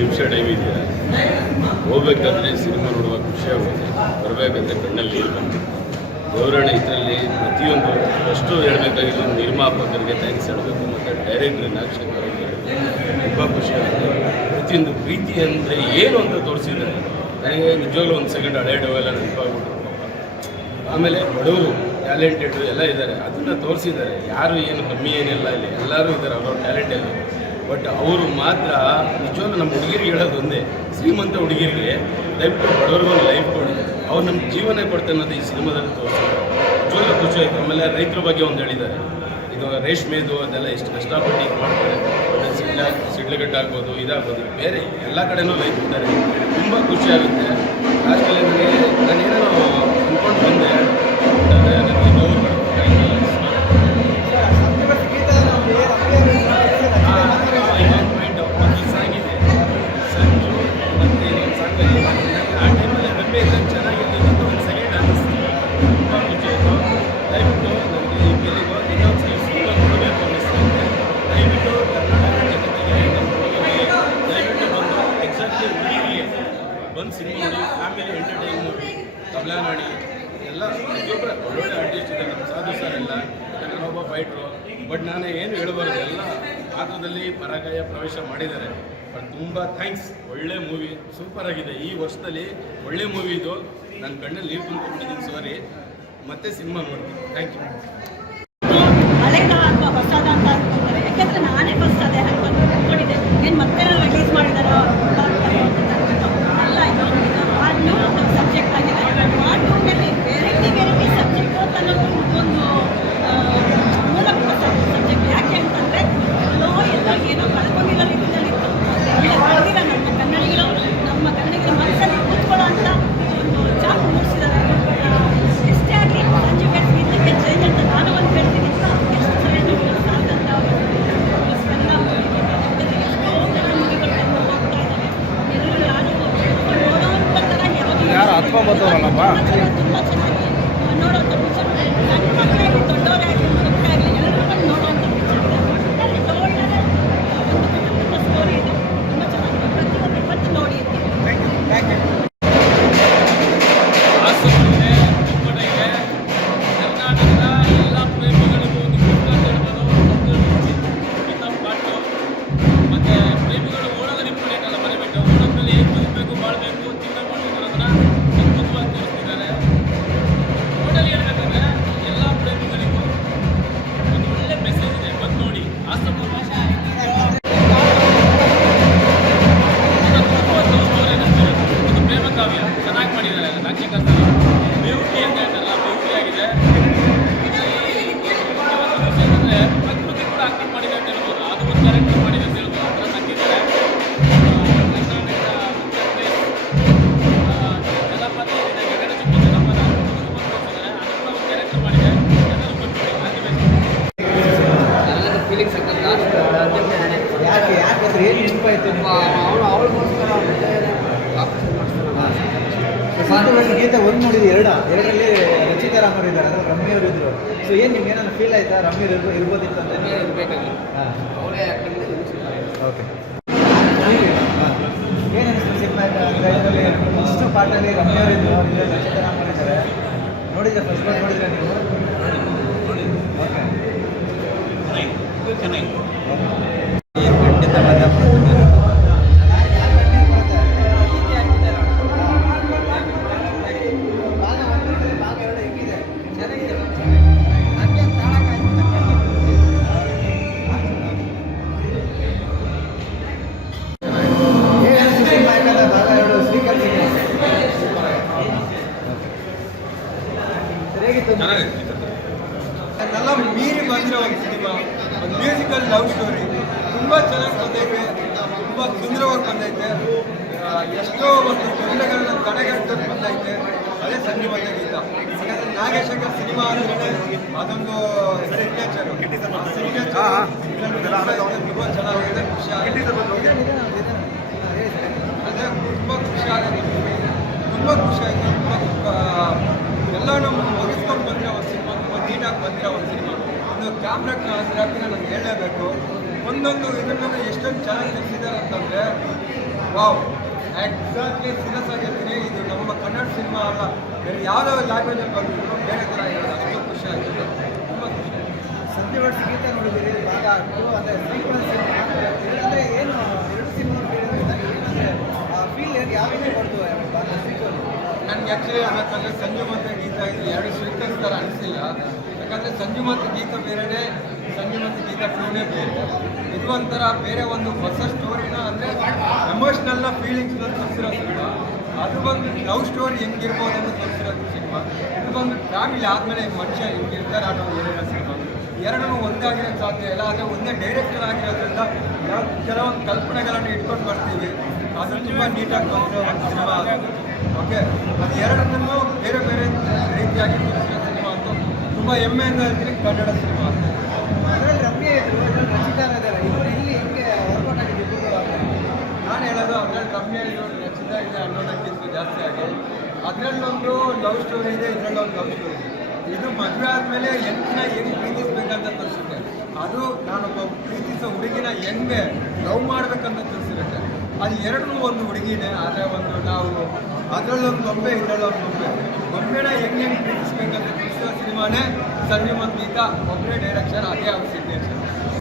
ನಿಮಿಷ ಟೈಮ್ ಇದೆಯಾ? ಹೋಗ್ಬೇಕಾದ್ರೆ ಸಿನಿಮಾ ನೋಡುವ ಖುಷಿ ಆಗುತ್ತೆ, ಬರಬೇಕಂದ್ರೆ ಕಣ್ಣಲ್ಲಿ ನೀರು ಬಂತು. ಗೌರವಣ್ಣ ಇದರಲ್ಲಿ ಪ್ರತಿಯೊಂದು ಫಸ್ಟು ಹೇಳಬೇಕಾಗಿರೋ ನಿರ್ಮಾಪಕರಿಗೆ ಥ್ಯಾಂಕ್ಸ್ ಹೇಳಬೇಕು, ಮತ್ತು ಡೈರೆಕ್ಟ್ರ್ ನಾಗಶೇಖರ್ ಅವರಿಗೆ ತುಂಬ ಖುಷಿ ಆಗುತ್ತೆ. ಪ್ರತಿಯೊಂದು ಪ್ರೀತಿ ಅಂದರೆ ಏನು ಅಂತ ತೋರಿಸಿದ್ದಾರೆ. ನನಗೆ ನಿಜವಾಗ್ಲೂ ಒಂದು ಸೆಕೆಂಡ್ ಹಳೆ ಡವೆಲ್ಲ ನೆನಪಾಗ್ಬಿಟ್ರು. ಆಮೇಲೆ ಬಡವರು ಟ್ಯಾಲೆಂಟೆಡ್ ಎಲ್ಲ ಇದ್ದಾರೆ, ಅದನ್ನು ತೋರಿಸಿದ್ದಾರೆ. ಯಾರು ಏನು ಕಮ್ಮಿ ಏನಿಲ್ಲ, ಇಲ್ಲಿ ಎಲ್ಲರೂ ಇದ್ದಾರೆ, ಅವ್ರವ್ರ ಟ್ಯಾಲೆಂಟ್ ಎಲ್ಲ. ಬಟ್ ಅವರು ಮಾತ್ರ ನಿಜವಾಗ್ಲೂ ನಮ್ಮ ಹುಡುಗಿರಿಗೆ ಹೇಳೋದು ಒಂದೇ, ಶ್ರೀಮಂತ ಹುಡುಗಿರಿಗೆ ದಯವಿಟ್ಟು ಬಡವ್ರಿಗೊಂದು ಲೈಫ್ ಕೊಡಿ, ಅವ್ರು ನಮ್ಮ ಜೀವನ ಕೊಡ್ತಾರೆ ಅನ್ನೋದು ಈ ಸಿನಿಮಾದಲ್ಲಿ ತೋರಿಸಿದ್ದಾರೆ. ನಿಜವಾಗ್ಲೂ ಖುಷಿ ಆಯಿತು. ಆಮೇಲೆ ರೈತರ ಬಗ್ಗೆ ಒಂದು ಹೇಳಿದ್ದಾರೆ, ಇದು ರೇಷ್ಮೆದು ಅದೆಲ್ಲ ಎಷ್ಟು ಕಷ್ಟಪಟ್ಟು ಇದು ಮಾಡ್ತಾರೆ. ಸಿಡ್ಲುಗಟ್ಟ ಆಗ್ಬೋದು, ಇದಾಗ್ಬೋದು, ಬೇರೆ ಎಲ್ಲ ಕಡೆನೂ ಲೈಫ್ ಇದ್ದಾರೆ. ತುಂಬ ಖುಷಿ ಆಗುತ್ತೆ. ಲಾಸ್ಟಲ್ಲಿ ನಾನೇನೋ ಅಂದ್ಕೊಂಡು ಬಂದೆ, ನನಗೆ ನೋವು ಸಾಂಗಿದೆ ಸಂಜು ಮತ್ತು ಇನ್ನೊಂದು ಸಾಂಗಲ್ಲಿ ಆ ಟೈಮಲ್ಲಿ ರಬ್ಬೆ ಇದ್ದಂಗೆ ಚೆನ್ನಾಗಿತ್ತು ಅಂತ ಒಂದು ಸೆಕೆಂಡ್ ಅನ್ನಿಸ್ತು. ತುಂಬ ಖುಷಿ ಆಯಿತು. ದಯವಿಟ್ಟು ನನಗೆ ಈ ಫೀಲಿಂಗು ಇನ್ನೊಂದು ಸಲ ಸಿನಿಮಾ ನೋಡಬೇಕು ಅನ್ನಿಸ್ತದೆ. ದಯವಿಟ್ಟು ಕರ್ನಾಟಕ ಜಗತ್ತಿಗೆ ದಯವಿಟ್ಟು ಬಂದು ಎಕ್ಸಾಕ್ಟ್ಲಿ ಹುಡುಗಿರಿಗೆ ಬಂದು ಸಿನಿಮಾ ನೋಡಿ, ಆಮೇಲೆ ಎಂಟರ್ಟೈನ್ ಮೂವಿ ತಬ್ಲಾನಾಡಿ ಎಲ್ಲ ಪ್ರತಿಯೊಬ್ಬರ ಒಳ್ಳೊಳ್ಳೆ ಆರ್ಟಿಸ್ಟ್ ಇದೆ. ನಮ್ಮ ಸಾಧು ಸರ್ ಎಲ್ಲ ಒಬ್ಬ ಫೈಟ್ರು. ಬಟ್ ನಾನು ಏನು ಹೇಳಬಾರ್ದು, ಎಲ್ಲ ಪಾತ್ರದಲ್ಲಿ ಪರಾಕಾಯ ಪ್ರವೇಶ ಮಾಡಿದ್ದಾರೆ. ಬಟ್ ತುಂಬ ಥ್ಯಾಂಕ್ಸ್. ಒಳ್ಳೆ ಮೂವಿ, ಸೂಪರ್ ಆಗಿದೆ. ಈ ವರ್ಷದಲ್ಲಿ ಒಳ್ಳೆ ಮೂವಿ ಇದು. ನನ್ನ ಕಣ್ಣಲ್ಲಿ ನೀರು ತುಂಬಿಕೊಂಡಿದ್ದೀನಿ. ಸಾರಿ, ಮತ್ತೆ ಸಿನಿಮಾ ನೋಡ್ತೀನಿ. Thank you. ಹಳೆದ ಅಥವಾ ಹೊಸದ ಅಂತ ಅನ್ಕೊಂತಾರೆ, ಯಾಕೆಂದರೆ ನಾನೇ ಫಸ್ಟ್ ಅದೇ ಅನ್ಕೊಂಡಿದ್ದೆ. ಏನು ಮತ್ತೆ ರಿಲೀಸ್ ಮಾಡಿದಾರೋ ಅಲ್ಲ, ಇದು ನ್ಯೂ ಸಬ್ಜೆಕ್ಟ್ ಆಗಿದೆ. ಪಾರ್ಟ್ ಟೂನಲ್ಲಿ ವೆರೈಟಿ ಸಬ್ಜೆಕ್ಟು ತನ್ನ ಒಂದು ಮೂಲಭೂತ ಸಬ್ಜೆಕ್ಟ್. ಯಾಕೆ ಅಂತಂದರೆ ಎಲ್ಲ ಏನೋ ಕಳ್ಕೊಂಡಿರೋ ರೀತಿಯಲ್ಲಿತ್ತು, ಒಳ್ಳೆ ಕಳೆದಿರೋ ನಮ್ಮ ಕನ್ನಡಿಗರ ಮನಸ್ಸಲ್ಲಿ ಕೂತ್ಕೊಳ್ಳೋ ಅಂತ ಒಂದು ಚಾಪ್ ಮೂಡಿಸಿದ್ದಾರೆ. ಎಷ್ಟೇ ಆಗಲಿ ಸಂಜೆ ಇದಕ್ಕೆ ಚೇಂಜ್ ಅಂತ ನಾನು ಒಂದು ಹೇಳ್ತೀನಿ. ಎಷ್ಟು ಚೇಂಜ್ ಸಾಕಂತ ಎಲ್ಲ ಎಷ್ಟೋ ಜನ ಮುಗಿಗಳು ಹೋಗ್ತಾ ಇದ್ದಾರೆ. ಎಲ್ಲರೂ ಯಾರು ನೋಡೋವಂಥ ಥರ ಯಾರು ಹತ್ಕೊಂಬತ್ತವ್ರಲ್ಲಪ್ಪ, ತುಂಬ ಚೆನ್ನಾಗಿ ನೋಡೋವಂಥ ಪಿಕ್ಚರ್. ಸಣ್ಣ ಮಕ್ಕಳಾಗಲಿ ದೊಡ್ಡವರೇ ಆಗಲಿ ಮಕ್ಕಳೇ ಆಗಲಿ ಎಲ್ಲರೂ ಬಂದು ನೋಡೋವಂಥ ಪಿಕ್ಚರ್. ಒಟ್ಟಲ್ಲಿ ಒಳ್ಳೆ ಒಂದು ಕುಟುಂಬದ ಸ್ಟೋರಿ ಇದೆ. ತುಂಬ ಚೆನ್ನಾಗಿದೆ. ಪ್ರತಿಯೊಬ್ಬರು ಬಂದು ನೋಡಿ ಅಂತ. ಕರ್ನಾಟಕದ ಎಲ್ಲ ಪ್ರೇಮಿಗಳಿಗೂ ಮತ್ತೆ ಪ್ರೇಮಿಗಳು ಓಡೋದು ಇಂಪಾರ್ಟೆಂಟ್ ಅಲ್ಲ, ಬರಬೇಕು. ಓಡೋದ್ರಲ್ಲಿ ಏನು ಬದುಕಬೇಕು, ಬಾಳಬೇಕು, ಜೀವನ ಮಾಡಬೇಕು ಅನ್ನೋದನ್ನ ಅದ್ಭುತವಾಗಿ ತೋರಿಸ್ತಿದ್ದಾರೆ. ಟೋಟಲಿ ಹೇಳ್ಬೇಕಂದ್ರೆ ಎಲ್ಲ ಪ್ರೇಮಿಗಳಿಗೂ ಒಂದು ಒಳ್ಳೆ ಮೆಸೇಜ್ ಇದೆ, ಬಂದು ನೋಡಿ. ಆಸಕ್ತ ಭಾಷೆ ಒಂದು ಪ್ರೇಮ ಕಾವ್ಯ ಚೆನ್ನಾಗಿ ಮಾಡಿದ್ದಾರೆ. ನಾಗಶೇಖರ್ ಸರ್ ಬ್ಯೂಟಿ ಅಂತ ಹೇಳ್ತಾರಲ್ಲ, ಬ್ಯೂಟಿ ಆಗಿದೆ. ಅಂದರೆ ಪ್ರಕೃತಿ ಕೂಡ ಆಕ್ಟಿಂಗ್ ಮಾಡಿದೆ ಅಂತ ಹೇಳ್ಬೋದು, ಅದು ಒಂದು ಕ್ಯಾರೆಕ್ಟರ್ ಮಾಡಿದೆ ಅಂತ ಹೇಳ್ಬೋದು. ಆ ಥರ ತಂದಿದ್ದಾರೆ. ಜಲಪಾತ ಇದೆ, ಗಗನ ಚುಕ್ಕಿ ಜಲಪಾತ ತೋರಿಸಿದ್ದಾರೆ, ಅದು ಕೂಡ ಒಂದು ಕ್ಯಾರೆಕ್ಟರ್ ಮಾಡಿದೆ. ಎಲ್ಲರೂ ಬಂದ್ಬಿಡಿ, ಎಲ್ಲರ ಫೀಲಿಂಗ್ಸ್ ಆಗ್ತದೆ. ಲಾಸ್ಟ್ ಯಾಕೆ ಏನು ನೆನಪಾಯ್ತು? ಅವಳಿಗೋಸ್ಕರ ಗೀತೆ ಒಂದು ನೋಡಿದ್ದು, ಎರಡರಲ್ಲಿ ರಚಿತಾ ರಾಮರು ಇದ್ದಾರೆ, ಅಂದರೆ ರಮ್ಯವ್ರು ಇದ್ರು. ಸೊ ಏನು ನಿಮ್ಗೆ ಏನಾದ್ರು ಫೀಲ್ ಆಯ್ತಾ? ರಮ್ಯವ್ರು ಇರ್ಬೋದಿತ್ತು ಅಂತ ಇರಬೇಕಾಗಿ ಹಾಂ, ಅವಳೇ ಆ್ಯಕ್ಟಿಂಗ್. ಓಕೆ. ಏನು ಅನಿಸ್ತು ಸಿನಿಮಾ? ಇದರಲ್ಲಿ ಫಸ್ಟ್ ಪಾರ್ಟಲ್ಲಿ ರಮ್ಯವ್ರು ಇದ್ರು, ಇದರಲ್ಲಿ ರಚಿತಾ ರಾಮರು ಇದ್ದಾರೆ. ನೋಡಿದ್ರೆ ಫಸ್ಟ್ ಪಾರ್ಟ್ ನೋಡಿದ್ರೆ ನೀವು? ಓಕೆ, ಚೆನ್ನಾಗಿ ಖಂಡಿತವಾದ ಎಲ್ಲ ಮೀರಿ ಬಂದಿರೋ ಒಂದು ಸಿನಿಮಾ, ಒಂದು ಮ್ಯೂಸಿಕಲ್ ಲವ್ ಸ್ಟೋರಿ. ತುಂಬ ಚೆನ್ನಾಗಿ ಬಂದೈತೆ, ತುಂಬ ಸುಂದರವಾಗಿ ಬಂದೈತೆ. ಎಷ್ಟೋ ಒಂದು ತೊಂದರೆಗಳನ್ನ ತಡೆಗಟ್ಟೋದು ಬಂದೈತೆ. ಅದೇ ಸಂಜೀವಂತ ಗೀತ. ಯಾಕಂದರೆ ನಾಗಶೇಖರ್ ಸಿನಿಮಾ ಅಂದ್ರೆ ಅದೊಂದು ಸಿಗ್ನೇಚರು. ತುಂಬ ಚೆನ್ನಾಗಿದೆ, ಖುಷಿ ಆಗಿದೆ. ಅದೇ ತುಂಬ ಖುಷಿ ಆಗಿದೆ, ತುಂಬ ಖುಷಿ ಆಯಿತು. ಎಲ್ಲನೂ ಮುಗಿಸ್ಕೊಂಡು ಬಂದರೆ ಒಂದು ಸಿನಿಮಾ, ತುಂಬ ನೀಟಾಗಿ ಬಂದಿರೋ ಒಂದು ಸಿನಿಮಾ. ಒಂದು ಕ್ಯಾಮ್ರಾಕ್ಕೆ ಹೆಸರಾಗಿ ನಾನು ಹೇಳಲೇಬೇಕು. ಒಂದೊಂದು ಇದನ್ನು ಎಷ್ಟೊಂದು ಚೆನ್ನಾಗಿ ತೆಗೆಸಿದ್ದಾರೆ ಅಂತಂದರೆ ವಾವ್ ಎಕ್ಸಾಕ್ಟ್ಲಿ ಸೀರಿಯಸ್ ಆಗಿರ್ತೀನಿ. ಇದು ನಮ್ಮ ಕನ್ನಡ ಸಿನಿಮಾ ಅಲ್ಲ, ಬೇರೆ ಯಾವುದೋ ಲ್ಯಾಂಗ್ವೇಜಲ್ಲಿ ಬಂದಿದ್ರು ಬೇರೆ ಥರ ಇರೋದು. ಅಷ್ಟು ಖುಷಿ ಆಗಿದೆ, ತುಂಬ ಖುಷಿ ಆಗಿದೆ. ಸಂಜೆ ವರ್ಷ ಗೀತ ನೋಡಿದ್ದೀರಿ ಭಾಗ ಅಂದರೆ ಸೀಕ್ವೆನ್ಸ್ ಅಂದರೆ ಏನು ಎರಡು ಸಿನಿಮಾ ಏನಂದರೆ ಫೀಲ್ ಯಾವ ರೀತಿ ಬರ್ತು ಸೀಕ್ವೆನ್ಸ್? ನನಗೆ ಆ್ಯಕ್ಚುಲಿ ಹೇಳಬೇಕಂದ್ರೆ ಸಂಜು ಮತ್ತು ಗೀತ ಇದು ಎರಡು ಸೀಕ್ವೆನ್ಸ್ ಥರ ಅನಿಸಿಲ್ಲ. ಯಾಕಂದರೆ ಸಂಜು ಮತ್ತು ಗೀತ ಬೇರೆಯೇ, ಸಂಜು ಮತ್ತು ಗೀತ ಫ್ಲೋನೇ ಬೇರೆ. ಇದು ಒಂಥರ ಬೇರೆ ಒಂದು ಹೊಸ ಸ್ಟೋರಿನ ಅಂದರೆ ಎಮೋಷ್ನಲ್ನ ಫೀಲಿಂಗ್ಸ್ನ ತೋರಿಸಿರೋ ಸಿನಿಮಾ. ಅದು ಬಂದು ಲವ್ ಸ್ಟೋರಿ ಹೆಂಗಿರ್ಬೋದು ಅಂತ ತೋರಿಸಿರೋ ಸಿನಿಮಾ. ಇದು ಬಂದು ಫ್ಯಾಮಿಲಿ ಆದಮೇಲೆ ಮನುಷ್ಯ ಹೆಂಗಿರ್ತಾರೆ ಅನ್ನೋ ಏನೇನೋ ಸಿನಿಮಾ. ಎರಡೂ ಒಂದಾಗಿರೋಕ್ಕೆ ಸಾಧ್ಯ ಇಲ್ಲ. ಆದರೆ ಒಂದೇ ಡೈರೆಕ್ಟರ್ ಆಗಿರೋದ್ರಿಂದ ನಾವು ಕೆಲವೊಂದು ಕಲ್ಪನೆಗಳನ್ನು ಇಟ್ಕೊಂಡು ಬರ್ತೀವಿ. ಅದು ತುಂಬ ನೀಟಾಗಿ ಬಂದಿರೋ ಒಂದು ಸಿನಿಮಾ ಅದು. ಓಕೆ, ಅದು ಎರಡನ್ನೂ ಬೇರೆ ಬೇರೆ ರೀತಿಯಾಗಿ ತೋರಿಸಿರೋ ಸಿನಿಮಾ ಅಂತ ತುಂಬ ಹೆಮ್ಮೆಯಿಂದ ಹೇಳ್ತೀನಿ ಕನ್ನಡ ಸಿನಿಮಾ ಅಂತ. ಅದರಲ್ಲಿ ರಮ್ಯ ಇದ್ರು, ಅದರಲ್ಲಿ ರಚಿತಾ ಇದ್ದಾರೆ. ಇವರು ಇಲ್ಲಿ ಹೆಂಗೆ ವರ್ಕೌಟ್ ಆಗಿದ್ದು? ನಾನು ಹೇಳೋದು ಅದರಲ್ಲಿ ರಮ್ಯ ಇರೋದು ರಚಿತ ಇದೆ ಅನ್ನೋದಕ್ಕಿಂತ ಜಾಸ್ತಿ ಆಗಿ ಅದರಲ್ಲೊಂದು ಲವ್ ಸ್ಟೋರಿ ಇದೆ, ಇದರಲ್ಲೊಂದು ಲವ್ ಸ್ಟೋರಿ ಇದೆ. ಇದು ಮದುವೆ ಆದಮೇಲೆ ಹೆಂಗಿನ ಹೆಂಗೆ ಪ್ರೀತಿಸ್ಬೇಕಂತ ತೋರಿಸುತ್ತೆ. ಅದು ನಾನೊಬ್ಬ ಪ್ರೀತಿಸೋ ಹುಡುಗಿನ ಹೆಂಗೆ ಲವ್ ಮಾಡಬೇಕಂತ ತೋರಿಸಿರುತ್ತೆ. ಅದು ಎರಡೂ ಒಂದು ಹುಡುಗಿನೇ, ಆದರೆ ಒಂದು ನಾವು ಅದರಲ್ಲೊಂದು ಗೊಂಬೆ, ಇದರಲ್ಲೊಂದು ಗೊಂಬೆ. ಗೊಂಬೆನ ಹೆಂಗೆ ಪ್ರೀತಿಸ್ಬೇಕಂತ ತೋರಿಸೋ ಸಿನಿಮಾನೇ ಸಂಜು ಮತ್ತು ಗೀತಾ. ಒಬ್ಬರೇ ಡೈರೆಕ್ಷನ್, ಅದೇ ಅವ್ರ ಸಿಗ್ನೇಚರ್.